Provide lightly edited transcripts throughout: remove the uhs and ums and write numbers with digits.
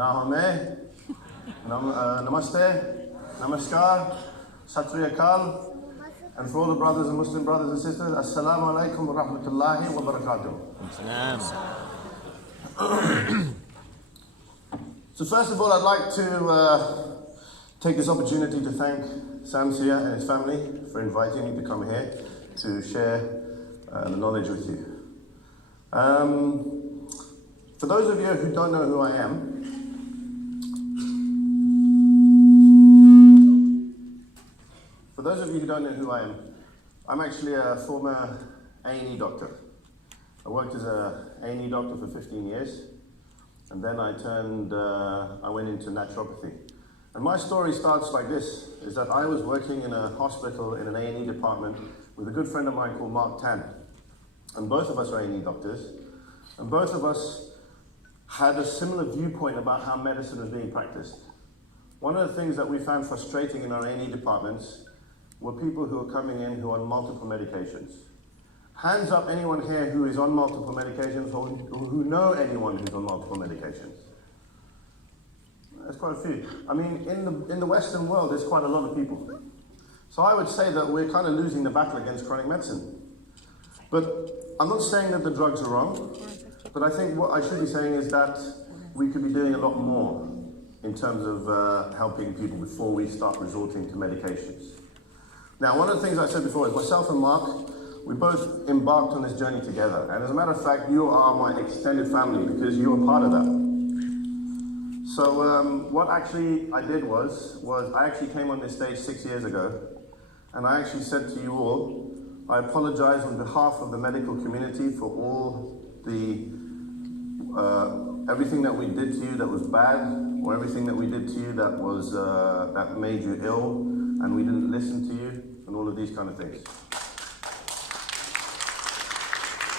Nahame, Namaste, Namaskar, Sat Sri Akal, and for all the brothers and Muslim brothers and sisters, Assalamu alaikum wa rahmatullahi wa barakatuh. So first of all, I'd like to take this opportunity to thank Samsia and his family for inviting me to come here to share the knowledge with you. For those of you who don't know who I am, I'm actually a former A&E doctor. I worked as a A&E doctor for 15 years, and then I went into naturopathy. And my story starts like this, is that I was working in a hospital in an A&E department with a good friend of mine called Mark Tan. And both of us are A&E doctors, and both of us had a similar viewpoint about how medicine was being practiced. One of the things that we found frustrating in our A&E departments were people who are coming in who are on multiple medications. Hands up anyone here who is on multiple medications or who know anyone who's on multiple medications. There's quite a few. I mean, in the Western world, there's quite a lot of people. So I would say that we're kind of losing the battle against chronic medicine. But I'm not saying that the drugs are wrong, but I think what I should be saying is that we could be doing a lot more in terms of helping people before we start resorting to medications. Now, one of the things I said before is myself and Mark, we both embarked on this journey together. And as a matter of fact, you are my extended family because you are part of that. So what actually I did was I actually came on this stage 6 years ago, and I actually said to you all, I apologize on behalf of the medical community for all the everything that we did to you that was bad, or everything that we did to you that was that made you ill, and we didn't listen to you, and all of these kind of things.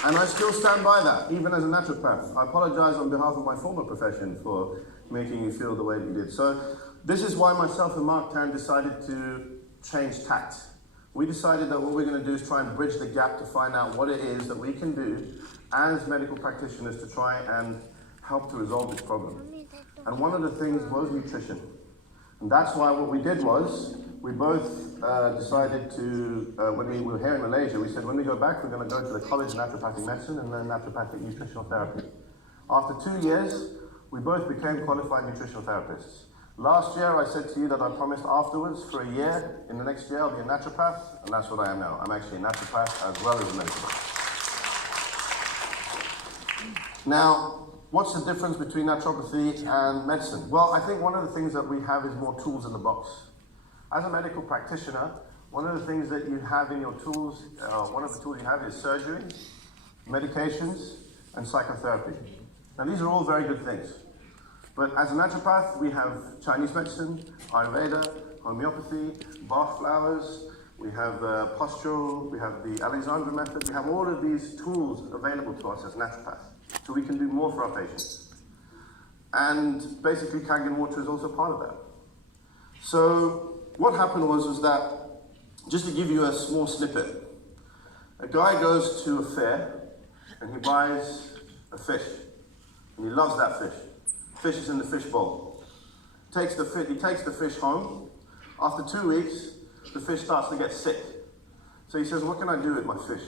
And I still stand by that, even as a naturopath. I apologize on behalf of my former profession for making you feel the way we did. So this is why myself and Mark Tan decided to change tact. We decided that what we're going to do is try and bridge the gap to find out what it is that we can do as medical practitioners to try and help to resolve this problem. And one of the things was nutrition. And that's why what we did was, we both decided to, when we were here in Malaysia, we said when we go back, we're going to go to the College of Naturopathic Medicine and learn naturopathic nutritional therapy. After 2 years, we both became qualified nutritional therapists. Last year, I said to you that I promised afterwards for a year, in the next year, I'll be a naturopath, and that's what I am now. I'm actually a naturopath as well as a medical doctor. Now, what's the difference between naturopathy and medicine? Well, I think one of the things that we have is more tools in the box. As a medical practitioner, one of the things that you have in your tools, one of the tools you have is surgery, medications, and psychotherapy. Now these are all very good things. But as a naturopath, we have Chinese medicine, Ayurveda, homeopathy, Bach flowers, we have postural, we have the Alexandra method, we have all of these tools available to us as naturopaths. So we can do more for our patients. And basically Kangen water is also part of that. So what happened was that, just to give you a small snippet, a guy goes to a fair and he buys a fish. And he loves that fish. Fish is in the fish bowl. He takes the fish home. After 2 weeks, the fish starts to get sick. So he says, what can I do with my fish?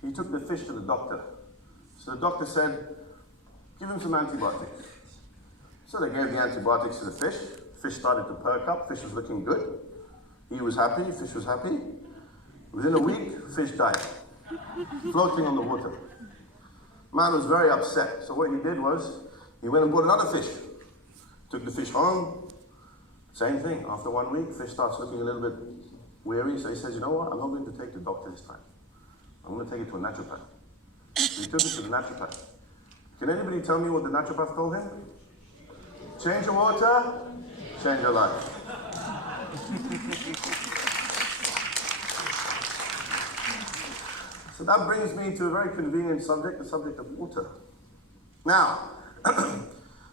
He took the fish to the doctor. So the doctor said, give him some antibiotics. So they gave the antibiotics to the fish. Fish started to perk up, fish was looking good. He was happy, fish was happy. Within a week, fish died, floating on the water. Man was very upset. So what he did was, he went and bought another fish. Took the fish home, same thing. After 1 week, fish starts looking a little bit weary. So he says, you know what, I'm not going to take the doctor this time. I'm going to take it to a naturopath. So he took it to the naturopath. Can anybody tell me what the naturopath told him? Change your water, change your life. So that brings me to a very convenient subject, the subject of water. Now,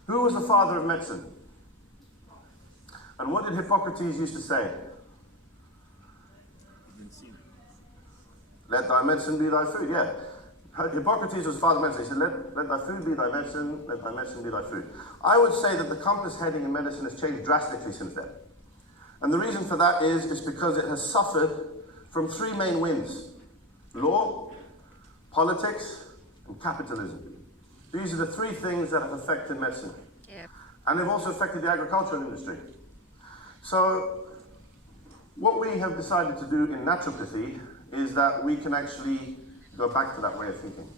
who was the father of medicine? And what did Hippocrates used to say? Let thy medicine be thy food, yeah. Hippocrates was father of medicine. He said, let thy food be thy medicine, let thy medicine be thy food. I would say that the compass heading in medicine has changed drastically since then. And the reason for that is because it has suffered from three main winds: law, politics, and capitalism. These are the three things that have affected medicine. Yep. And they've also affected the agricultural industry. So what we have decided to do in naturopathy is that we can actually go back to that way of thinking.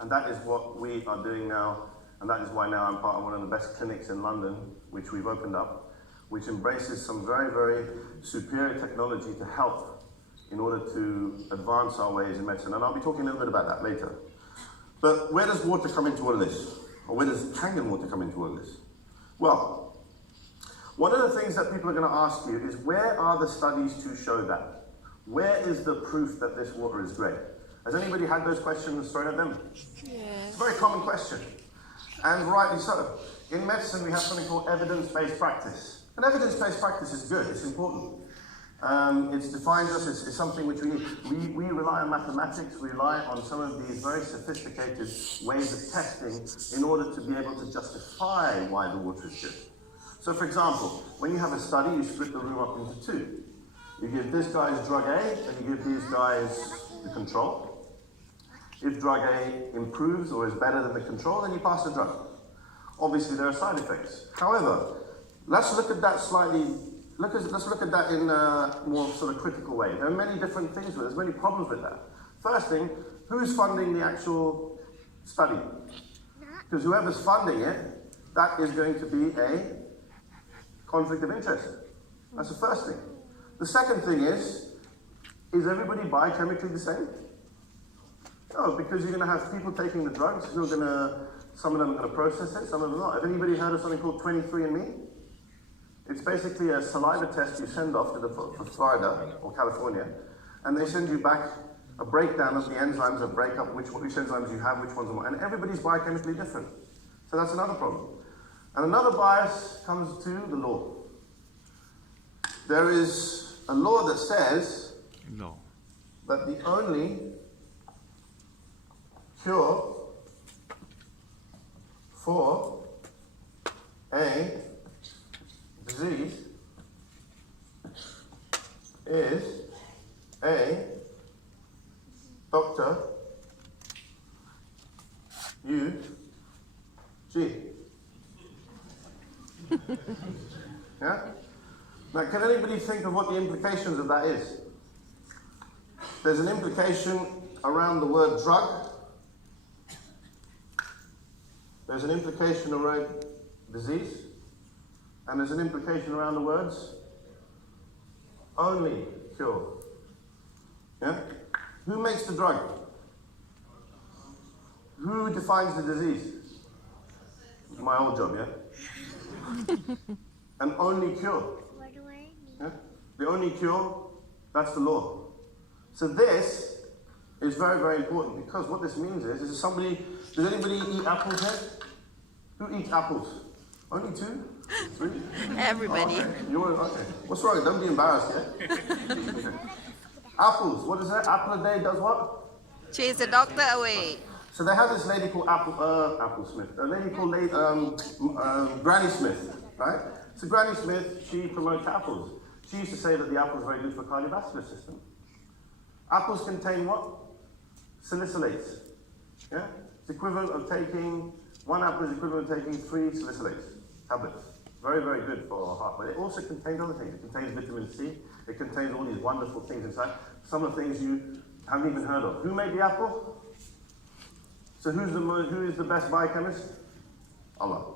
And that is what we are doing now, and that is why now I'm part of one of the best clinics in London, which we've opened up, which embraces some very, very superior technology to help in order to advance our ways in medicine. And I'll be talking a little bit about that later. But where does water come into all of this? Or where does Kangen water come into all of this? Well, one of the things that people are going to ask you is, where are the studies to show that? Where is the proof that this water is great? Has anybody had those questions thrown at them? Yes. It's a very common question, and rightly so. In medicine, we have something called evidence-based practice. And evidence-based practice is good, it's important. It's defined us, it's something which we need. We rely on mathematics, we rely on some of these very sophisticated ways of testing in order to be able to justify why the water is good. So for example, when you have a study, you split the room up into two. You give this guy's drug A, and you give these guys the control. If drug A improves or is better than the control, then you pass the drug. Obviously, there are side effects. However, let's look at that slightly. Let's look at that in a more sort of critical way. There are many different things with it. There's many problems with that. First thing, who's funding the actual study? Because whoever's funding it, that is going to be a conflict of interest. That's the first thing. The second thing is everybody biochemically the same? No, because you're going to have people taking the drugs who are going to, some of them are going to process it, some of them not. Have anybody heard of something called 23andMe? It's basically a saliva test you send off to Florida or California, and they send you back a breakdown of the enzymes, a breakup, which enzymes you have, which ones are more, and everybody's biochemically different. So that's another problem. And another bias comes to the law. There is a law that says that the only cure for a disease is a doctor UG. Yeah? Now, can anybody think of what the implications of that is? There's an implication around the word drug. There's an implication around disease. And there's an implication around the words only cure. Yeah? Who makes the drug? Who defines the disease? It's my old job, yeah? An only cure. What do I mean? Yeah? The only cure, that's the law. So this is very, very important, because what this means is does anybody eat apples here? Who eats apples? Only 2? 3? Everybody. Oh, okay. What's wrong? Don't be embarrassed, yeah? Okay. Apples, what is that? Apple a day does what? Chase the doctor away. So they have this lady called Apple Smith, a lady called Granny Smith, right? So Granny Smith, she promotes apples. She used to say that the apple is very good for the cardiovascular system. Apples contain what? Salicylates. Yeah? It's equivalent of taking, one apple is equivalent to taking 3 salicylates tablets. Very, very good for our heart. But it also contains other things. It contains vitamin C. It contains all these wonderful things inside. Some of the things you haven't even heard of. Who made the apple? So who is the best biochemist? Allah.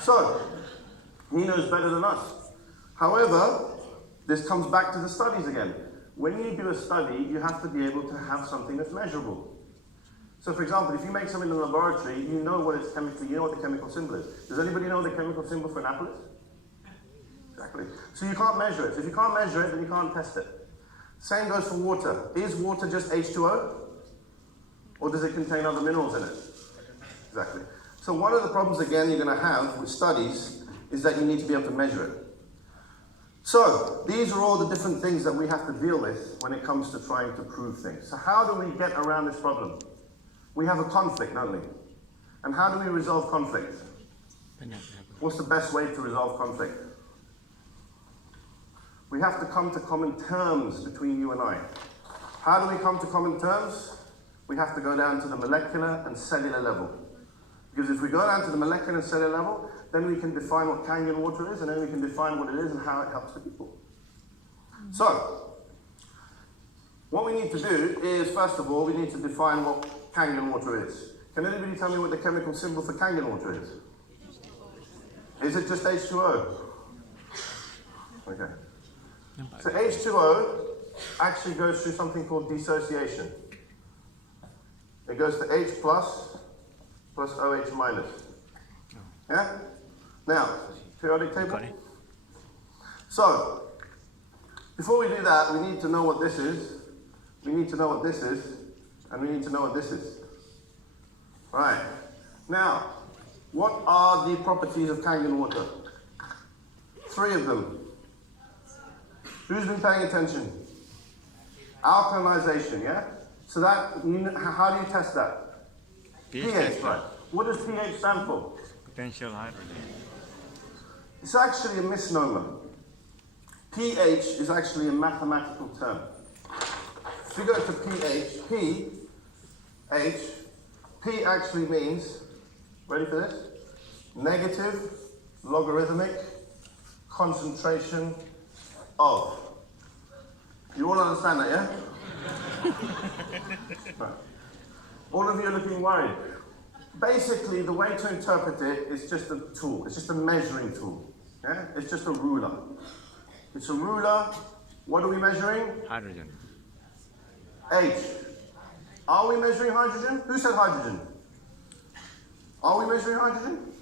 So, he knows better than us. However, this comes back to the studies again. When you do a study, you have to be able to have something that's measurable. So for example, if you make something in the laboratory, you know what it's chemically, you know what the chemical symbol is. Does anybody know what the chemical symbol for an apple is? Exactly. So you can't measure it. So if you can't measure it, then you can't test it. Same goes for water. Is water just H2O? Or does it contain other minerals in it? Exactly. So one of the problems, again, you're going to have with studies is that you need to be able to measure it. So these are all the different things that we have to deal with when it comes to trying to prove things. So how do we get around this problem? we have a conflict, don't we? And how do we resolve conflict? What's the best way to resolve conflict? We have to come to common terms between you and I. How do we come to common terms? We have to go down to the molecular and cellular level. Because if we go down to the molecular and cellular level, then we can define what Kangen water is, and then we can define what it is and how it helps the people. So, what we need to do is, first of all, we need to define what Kangen water is. Can anybody tell me what the chemical symbol for Kangen water is? Is it just H2O? Okay. So H2O actually goes through something called dissociation. It goes to H plus OH minus. Yeah? Now, periodic table. So, before we do that, we need to know what this is. We need to know what this is. And we need to know what this is. Right. Now, what are the properties of Kangen water? 3 of them. Who's been paying attention? Alkalization, yeah? So that, how do you test that? pH, right. What does pH stand for? Potential hydrogen. It's actually a misnomer. pH is actually a mathematical term. If you go to pH, P actually means, ready for this? Negative logarithmic concentration of. You all understand that, yeah? Right. All of you are looking worried. Basically, the way to interpret it is just a tool. It's just a measuring tool. Yeah? It's just a ruler. It's a ruler. What are we measuring? Hydrogen. H. Are we measuring hydrogen? Who said hydrogen? Are we measuring hydrogen?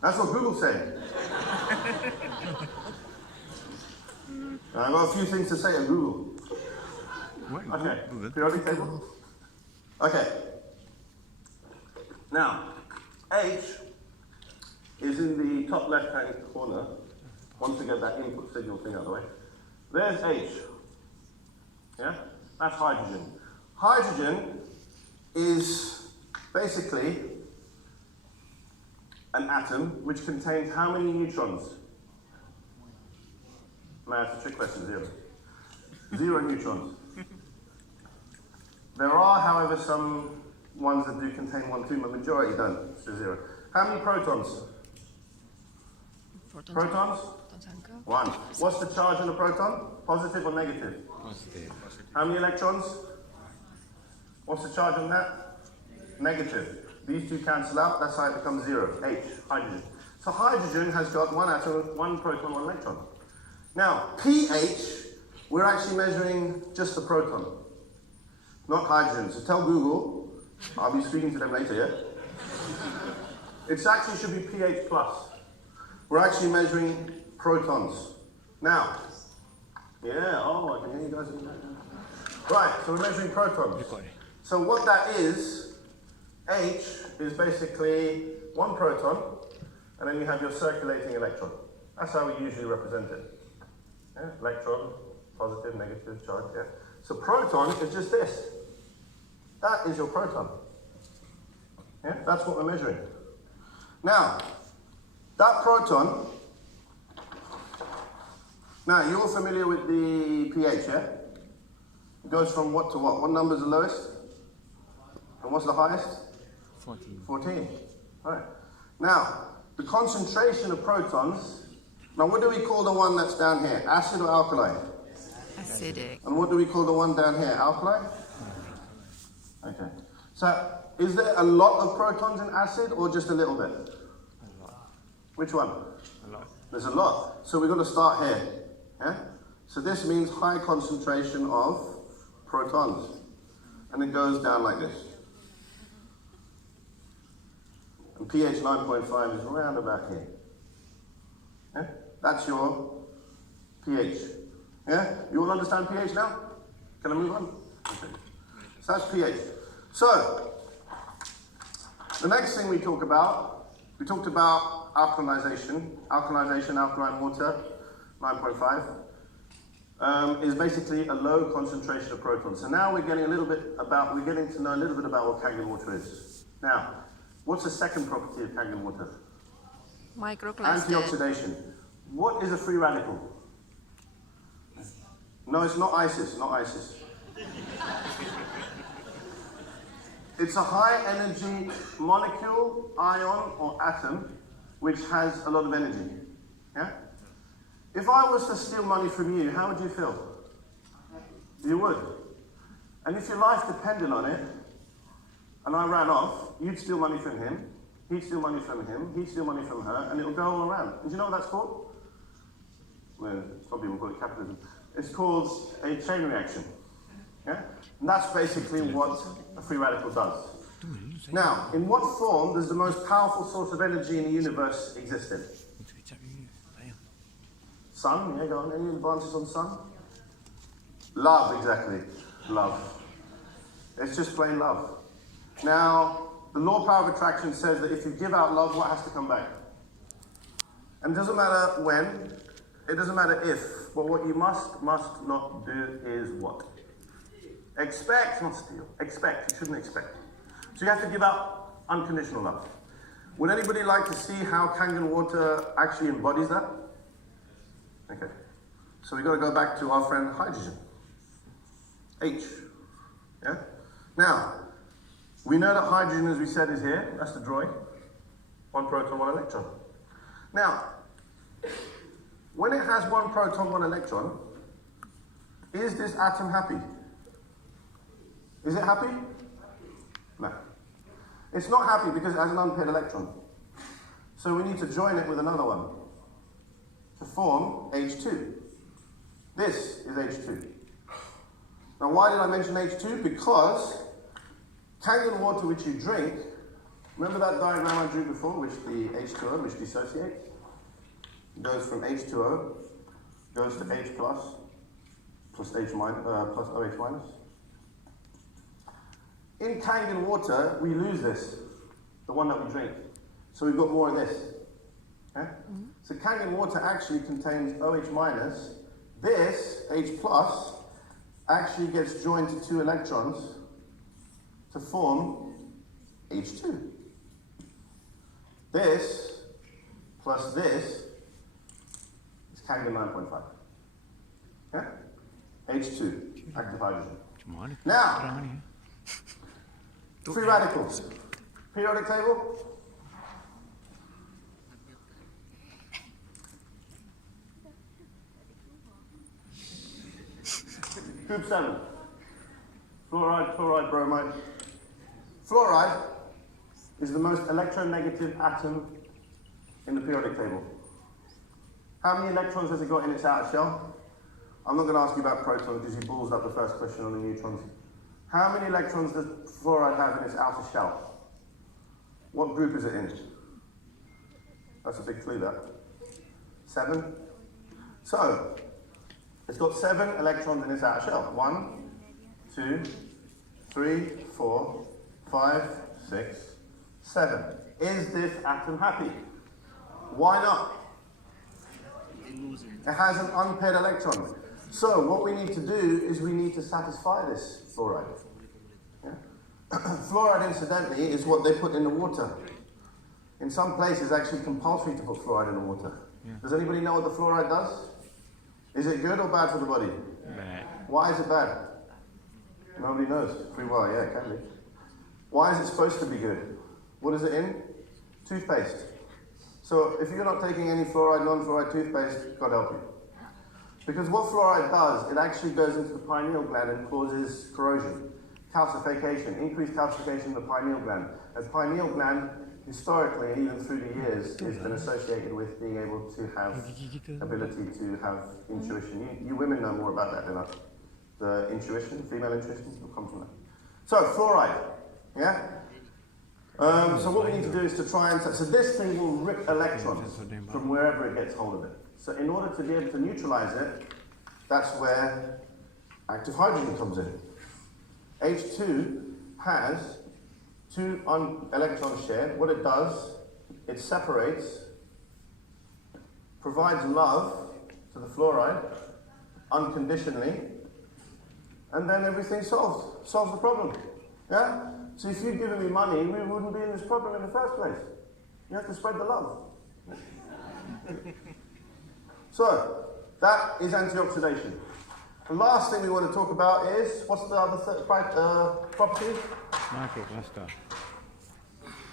That's what Google said. I've got a few things to say at Google. Okay, periodic table. Okay. Now, H is in the top left-hand corner. Once we get that input signal thing out of the way. There's H. Yeah? That's hydrogen. Hydrogen is basically an atom which contains how many neutrons? No, it's a trick question, 0. 0 neutrons. There are, however, some ones that do contain 1, 2, but majority don't, so 0. How many protons? Protons? 1. What's the charge on a proton? Positive or negative? Positive. How many electrons? What's the charge on that? Negative. These two cancel out, that's how it becomes 0. H, hydrogen. So hydrogen has got 1 atom, 1 proton, 1 electron. Now, pH, we're actually measuring just the proton, not hydrogen. So tell Google, I'll be speaking to them later, yeah? It actually should be pH plus. We're actually measuring protons. Now, yeah, oh, I can hear you guys in there. Right, so we're measuring protons. So what that is, H is basically 1 proton, and then you have your circulating electron. That's how we usually represent it. Yeah? Electron, positive, negative charge, yeah? So proton is just this. That is your proton. Yeah? That's what we're measuring. Now, that proton, now you're familiar with the pH, yeah? It goes from what to what? What number is the lowest? And what's the highest? 14. 14. Right. Now, the concentration of protons, now what do we call the one that's down here? Acid or alkaline? Acidic. And what do we call the one down here? Alkaline? Okay. So, is there a lot of protons in acid or just a little bit? A lot. Which one? A lot. There's a lot. So we're going to start here. Yeah? So this means high concentration of protons. And it goes down like this. And pH 9.5 is around about here. Yeah? That's your pH. Yeah? You all understand pH now? Can I move on? Okay. So that's pH. So, the next thing we talked about alkalinization, alkaline water, 9.5. is basically a low concentration of protons. So now we're getting to know a little bit about what Kangen water is. Now, what's the second property of Kangen water? Microcluster. Antioxidation. What is a free radical? No, it's not ISIS, not ISIS. It's a high energy molecule, ion, or atom, which has a lot of energy. Yeah? If I was to steal money from you, how would you feel? You would. And if your life depended on it, and I ran off, you'd steal money from him, he'd steal money from him, he'd steal money from her, and it'll go all around. And do you know what that's called? Well, some people call it capitalism. It's called a chain reaction. Yeah? And that's basically what a free radical does. Now, in what form does the most powerful source of energy in the universe exist in? Sun, yeah, go on. Any advances on sun? Love, exactly. Love. It's just plain love. Now, the law of power of attraction says that if you give out love, what has to come back? And it doesn't matter when, it doesn't matter if, but what you must not do is what? Expect, not steal. Expect. You shouldn't expect. So you have to give out unconditional love. Would anybody like to see how Kangen water actually embodies that? Okay. So we've got to go back to our friend hydrogen. H. Yeah? Now, we know that hydrogen, as we said, is here. That's the drawing. 1 proton, 1 electron. Now, when it has 1 proton, 1 electron, is this atom happy? Is it happy? No. It's not happy because it has an unpaired electron. So we need to join it with another one to form H2. This is H2. Now why did I mention H2? Because Kangen water which you drink, remember that diagram I drew before, which the H2O, which dissociates? It goes from H2O, goes to H plus H minus, plus OH minus. In Kangen water, we lose this, the one that we drink. So we've got more of this. Okay? So Kangen water actually contains OH minus. This, H plus, actually gets joined to 2 electrons to form H2. This plus this is Kangen 9.5. Okay? H2, active hydrogen. Now, free radicals. Periodic table. Group 7. Fluoride, chloride, bromide. Fluoride is the most electronegative atom in the periodic table. How many electrons has it got in its outer shell? I'm not going to ask you about protons because you ballsed up the first question on the neutrons. How many electrons does fluoride have in its outer shell? What group is it in? That's a big clue there. 7. So, it's got 7 electrons in its outer shell. 1, 2, 3, 4, 5, 6, 7. Is this atom happy? Why not? It has an unpaired electron. So what we need to do is we need to satisfy this fluoride. Yeah? Fluoride, incidentally, is what they put in the water. In some places, it's actually compulsory to put fluoride in the water. Yeah. Does anybody know what the fluoride does? Is it good or bad for the body? Bad. Why is it bad? Nobody knows. Free will, yeah, it can be. Why is it supposed to be good? What is it in? Toothpaste. So if you're not taking any fluoride, non-fluoride toothpaste, God help you. Because what fluoride does, it actually goes into the pineal gland and causes corrosion, calcification, increased calcification in the pineal gland. And pineal gland, historically, and even through the years, has been associated with being able to have ability to have intuition. You women know more about that than us. The intuition, female intuition, will come from that. So, fluoride, yeah? So what we need to do is to try and... So this thing will rip electrons from wherever it gets hold of it. So in order to be able to neutralize it, that's where active hydrogen comes in. H2 has 2 electrons shared. What it does, it separates, provides love to the fluoride, unconditionally, and then everything's solved. Solves the problem. Yeah? So if you'd given me money, we wouldn't be in this problem in the first place. You have to spread the love. So, that is antioxidation. The last thing we want to talk about is, what's the other property? Microcluster.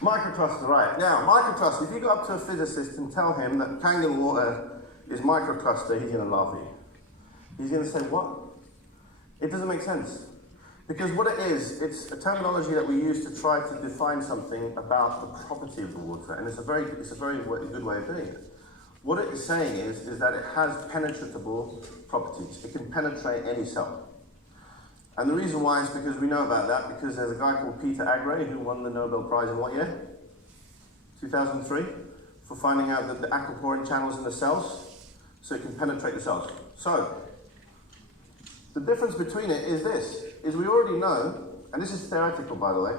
Microcluster, right. Now, microcluster, if you go up to a physicist and tell him that Kangen water is microcluster, he's going to laugh at you. He's going to say, what? It doesn't make sense. Because what it is, it's a terminology that we use to try to define something about the property of the water, and it's a very good way of doing it. What it is saying is that it has penetratable properties. It can penetrate any cell. And the reason why is because we know about that, because there's a guy called Peter Agre who won the Nobel Prize in what year? 2003, for finding out that the aquaporin channels in the cells, so it can penetrate the cells. So, the difference between it is this, is we already know, and this is theoretical by the way,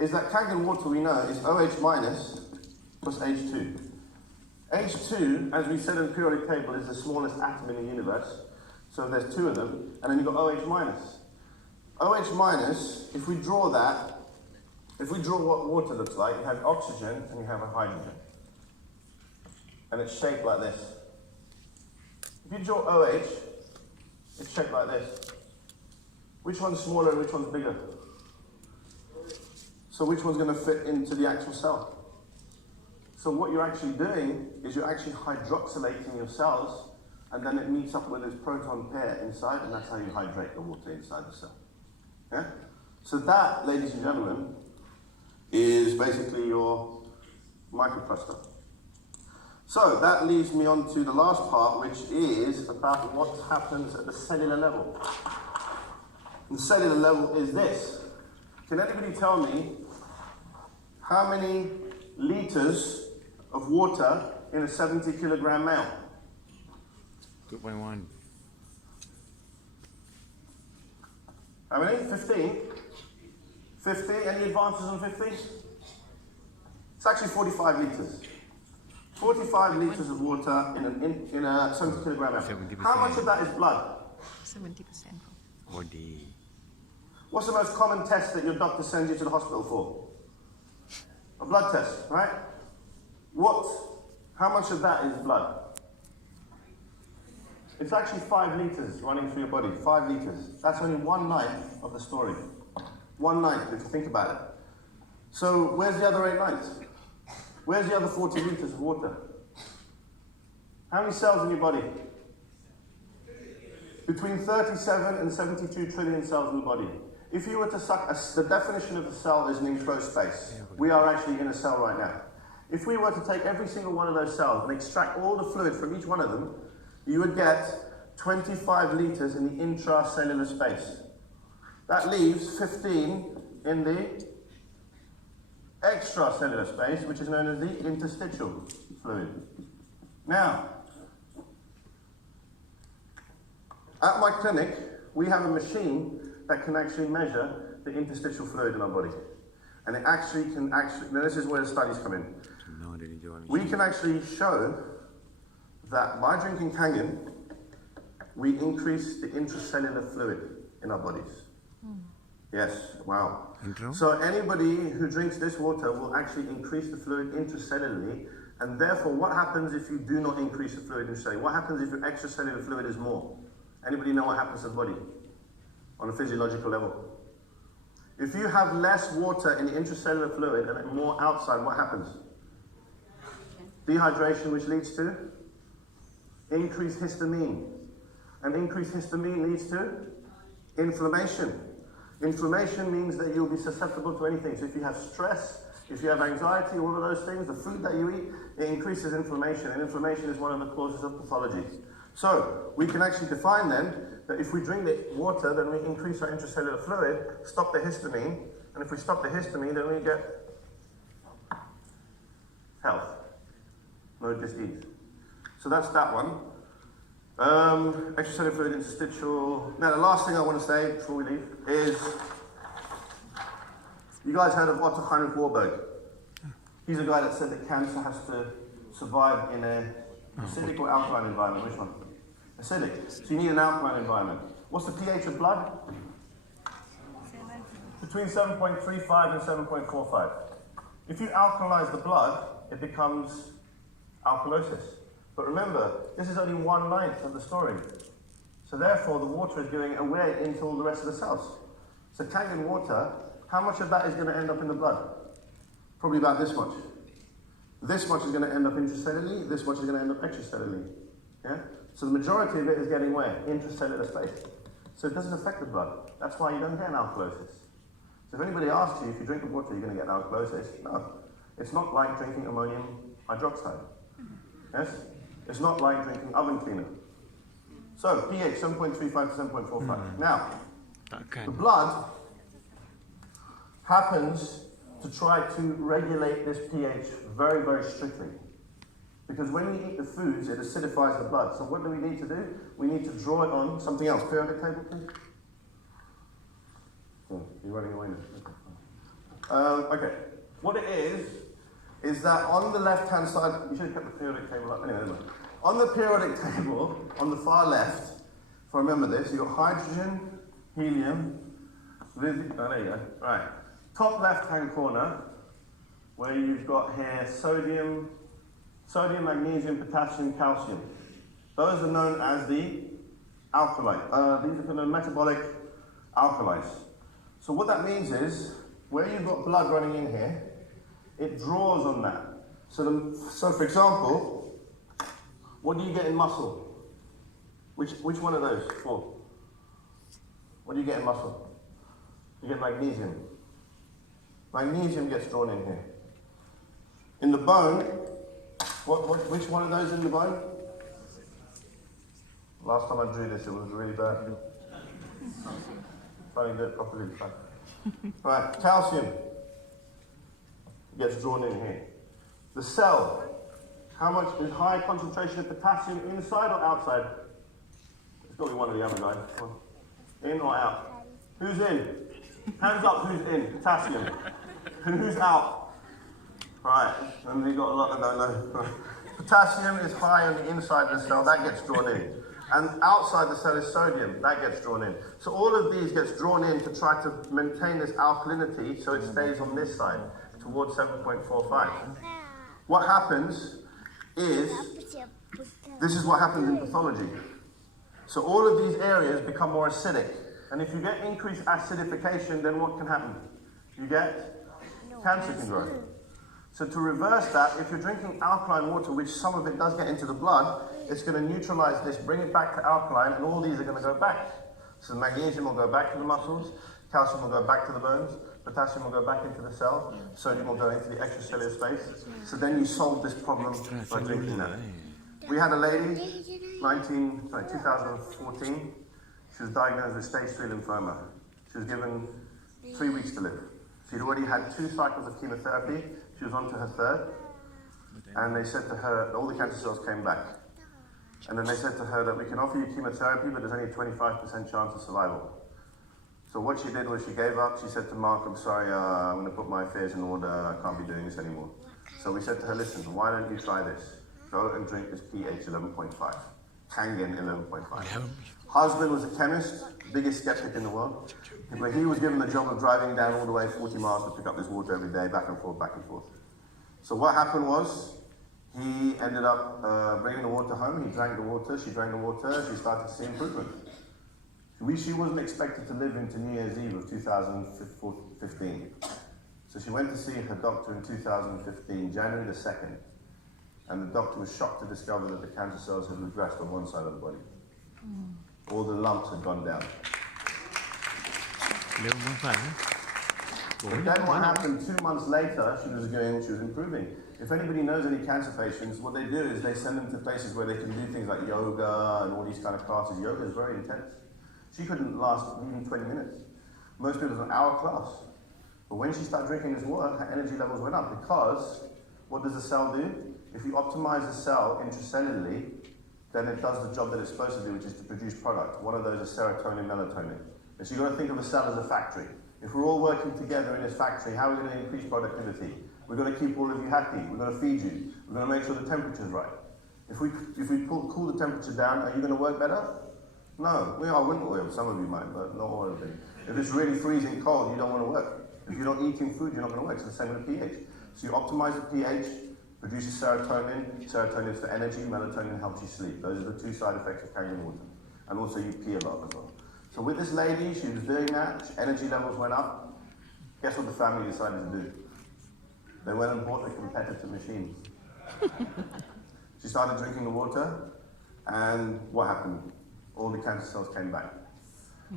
is that Kangen water we know is OH minus plus H2. H2, as we said in the periodic table, is the smallest atom in the universe, so there's two of them, and then you've got OH minus. OH minus, if we draw what water looks like, you have oxygen and you have a hydrogen. And it's shaped like this. If you draw OH, it's shaped like this. Which one's smaller and which one's bigger? So which one's going to fit into the actual cell? So what you're actually doing is you're actually hydroxylating your cells, and then it meets up with this proton pair inside, and that's how you hydrate the water inside the cell. Yeah? So that, ladies and gentlemen, is basically your microcluster. So that leads me on to the last part, which is about what happens at the cellular level. The cellular level is this. Can anybody tell me how many liters of water in a 70 kilogram male? 2.1. How many? 15? 50? Any advances on 50? It's actually 45 liters. 45 liters of water in a 70 kilogram male. 70%. How much of that is blood? 70%. Body. What's the most common test that your doctor sends you to the hospital for? A blood test, right? How much of that is blood? It's actually 5 liters running through your body, 5 liters. That's only 1/9 of the story. 1/9, if you think about it. So where's the other 8/9? Where's the other 40 liters of water? How many cells in your body? Between 37 and 72 trillion cells in the body. If you were to suck, the definition of a cell is an enclosed space. We are actually in a cell right now. If we were to take every single one of those cells and extract all the fluid from each one of them, you would get 25 liters in the intracellular space. That leaves 15 in the extracellular space, which is known as the interstitial fluid. Now, at my clinic, we have a machine that can actually measure the interstitial fluid in our body. And it actually can now this is where the studies come in. We can actually show that by drinking Kangen, we increase the intracellular fluid in our bodies. Yes, wow. So anybody who drinks this water will actually increase the fluid intracellularly, and therefore what happens if you do not increase the fluid intracellularly? What happens if your extracellular fluid is more? Anybody know what happens to the body on a physiological level? If you have less water in the intracellular fluid and more outside, what happens? Dehydration, which leads to increased histamine. And increased histamine leads to inflammation. Inflammation means that you'll be susceptible to anything. So if you have stress, if you have anxiety, all of those things, the food that you eat, it increases inflammation. And inflammation is one of the causes of pathology. So we can actually define then that if we drink the water, then we increase our intracellular fluid, stop the histamine, and if we stop the histamine, then we get health, no disease. So that's that one. Extracellular fluid, interstitial. Now the last thing I want to say before we leave is, you guys heard of Otto Heinrich Warburg? He's a guy that said that cancer has to survive in a acidic or alkaline environment. Which one? Acidic. So you need an alkaline environment. What's the pH of blood? Between 7.35 and 7.45. If you alkalize the blood, it becomes alkalosis. But remember, this is only 1/9 of the story. So therefore, the water is going away into all the rest of the cells. So Kangen water, how much of that is going to end up in the blood? Probably about this much. This much is going to end up intracellularly, this much is going to end up extracellularly. Yeah? So the majority of it is getting where? Intracellular space. So it doesn't affect the blood. That's why you don't get an alkalosis. So if anybody asks you if you drink the water, you're going to get an alkalosis, no. It's not like drinking ammonium hydroxide. Yes? It's not like drinking oven cleaner. So pH 7.35 to 7.45. Now, the blood happens to try to regulate this pH very, very strictly. Because when we eat the foods, it acidifies the blood. So what do we need to do? We need to draw it on something else. Periodic table, please. Oh, you're running away now. Okay. What it is that on the left-hand side, you should have kept the periodic table up. Anyway. On the periodic table, on the far left, if I remember this, you've got hydrogen, helium, there you go. Right. Top left-hand corner, where you've got here sodium, magnesium, potassium, calcium. Those are known as the alkaline. These are kind of metabolic alkalis. So what that means is, where you've got blood running in here, it draws on that. So for example, what do you get in muscle? Which one of those? 4. What do you get in muscle? You get magnesium. Magnesium gets drawn in here. In the bone, which one of those in the bone? Last time I drew this, it was really bad. Trying to do it properly. Right, calcium gets drawn in here. The cell, how much is high concentration of potassium inside or outside? It's got to be one of the other guys. In or out? Who's in? Hands up, who's in? Potassium. And who's out? Right, and we've got a lot that don't know. Potassium is high on the inside of the cell, that gets drawn in. And outside the cell is sodium, that gets drawn in. So all of these gets drawn in to try to maintain this alkalinity so it stays on this side, towards 7.45. What happens is, this is what happens in pathology. So all of these areas become more acidic. And if you get increased acidification, then what can happen? You get cancer can grow. So to reverse that, if you're drinking alkaline water, which some of it does get into the blood, it's going to neutralize this, bring it back to alkaline, and all these are going to go back. So magnesium will go back to the muscles, calcium will go back to the bones, potassium will go back into the cell, sodium will go into the extracellular space. So then you solve this problem by drinking that. We had a lady, 2014, she was diagnosed with stage 3 lymphoma. She was given 3 weeks to live. She'd already had 2 cycles of chemotherapy. She was on to her 3rd. And they said to her, all the cancer cells came back. And then they said to her that we can offer you chemotherapy, but there's only a 25% chance of survival. So what she did was she gave up. She said to Mark, I'm sorry, I'm going to put my affairs in order. I can't be doing this anymore. So we said to her, listen, why don't you try this? Go and drink this pH 11.5. Kangen 11.5. Husband was a chemist, biggest skeptic in the world. But he was given the job of driving down all the way 40 miles to pick up this water every day, back and forth, back and forth. So what happened was, he ended up bringing the water home. He drank the water, she drank the water, she started to see improvement. She wasn't expected to live into New Year's Eve of 2015. So she went to see her doctor in 2015, January the 2nd. And the doctor was shocked to discover that the cancer cells had regressed on one side of the body. All the lumps had gone down. But then what happened 2 months later, she was improving. If anybody knows any cancer patients, what they do is they send them to places where they can do things like yoga and all these kind of classes. Yoga is very intense. She couldn't last even 20 minutes. Most people, it was an hour class. But when she started drinking this water, her energy levels went up because what does the cell do? If you optimize the cell intracellularly, then it does the job that it's supposed to do, which is to produce product. One of those is serotonin, melatonin. And so you've got to think of a cell as a factory. If we're all working together in this factory, how are we going to increase productivity? We're going to keep all of you happy. We're going to feed you. We're going to make sure the temperature's right. If we cool the temperature down, are you going to work better? No. We are winter oil. Some of you might, but not all of them. If it's really freezing cold, you don't want to work. If you're not eating food, you're not going to work. It's the same with the pH. So you optimize the pH, produces serotonin. Serotonin is for energy. Melatonin helps you sleep. Those are the two side effects of Kangen water. And also you pee a lot as well. So with this lady, she was doing that. Energy levels went up. Guess what the family decided to do? They went and bought a competitor machine. She started drinking the water, and what happened? All the cancer cells came back.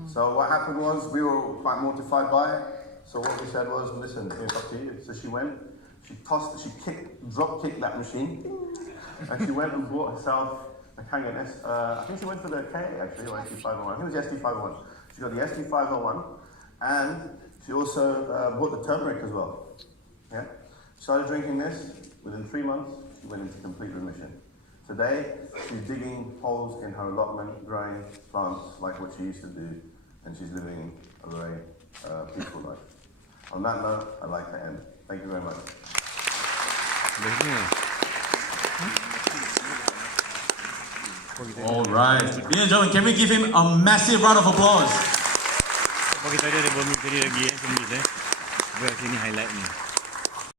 So what happened was, we were quite mortified by it. So what we said was, listen, it's up to you. So she went, drop kicked that machine, and she went and bought herself a Kangen I think she went for the K actually, or SD501. I think it was the SD501. She got the SD501, and she also bought the turmeric as well. Yeah? Started drinking this. Within 3 months, she went into complete remission. Today, she's digging holes in her allotment, growing plants like what she used to do, and she's living a very peaceful life. On that note, I'd like to end. Thank you very much. All right. Ladies and gentlemen, can we give him a massive round of applause? Pag kita ada bomit tadi lagi, sini highlight ni.